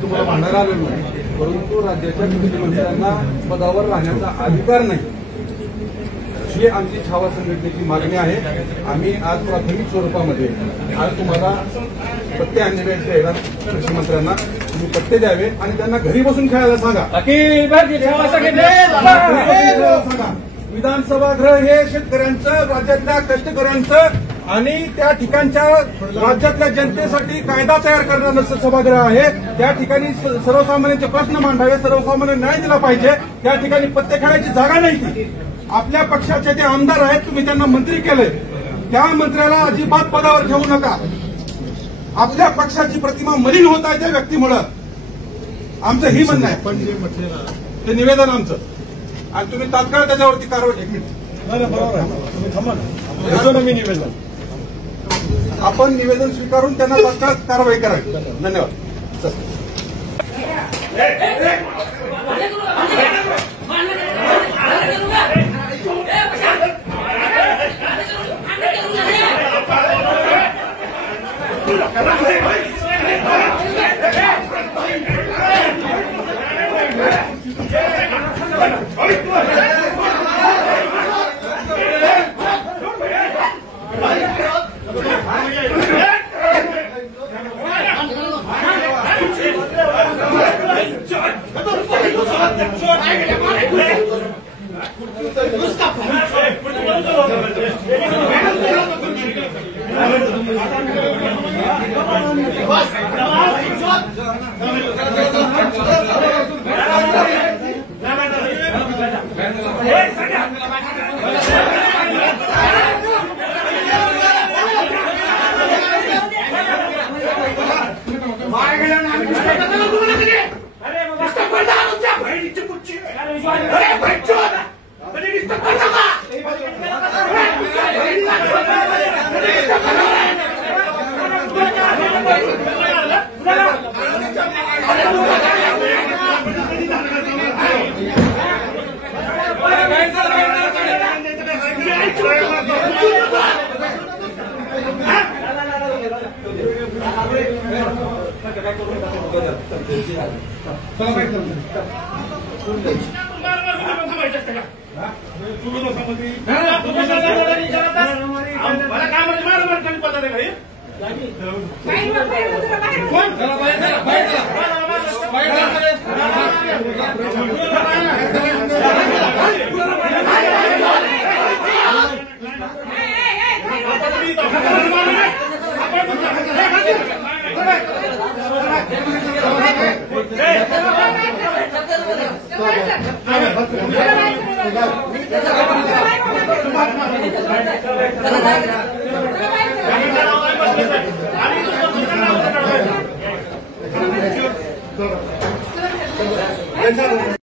तुम्हाला भांडण आलं नाही, परंतु राज्याच्या मुख्यमंत्र्यांना पदावर राहण्याचा अधिकार नाही, ही आमची छावा संघटनेची मागणी आहे। आम्ही आज प्राथमिक स्वरूपामध्ये आज तुम्हाला पत्ते आणलेले आहेत कृषी मंत्र्यांना, तुम्ही पत्ते द्यावे आणि त्यांना घरी बसून खेळायला सांगा। सांगा विधानसभागृह हे शेतकऱ्यांचं, राज्यातल्या कष्टकऱ्यांचं आणि त्या ठिकाणच्या राज्यातल्या जनतेसाठी कायदा तयार करणारं सभागृह आहे। त्या ठिकाणी सर्वसामान्यांचे प्रश्न मांडावे, सर्वसामान्य न्याय दिला पाहिजे। त्या ठिकाणी पत्ते खेळायची जागा नाही ती। आपल्या पक्षाचे जे आमदार आहेत, तुम्ही त्यांना मंत्री केले, त्या मंत्र्याला अजिबात पदावर ठेवू नका। आपल्या पक्षाची प्रतिमा मलिन होत आहे त्या व्यक्तीमुळे। आमचं ही म्हणणं आहे, पण जे म्हटलं ते निवेदन आमचं, आणि तुम्ही तात्काळ त्याच्यावरती कारवाई। एक मिनिट, बरोबर आहे, तुम्ही थांबा ना, घेतो ना मी निवेदन। आपण निवेदन स्वीकारून त्यांना तात्काळ कारवाई करावी। धन्यवाद सर। Gracias.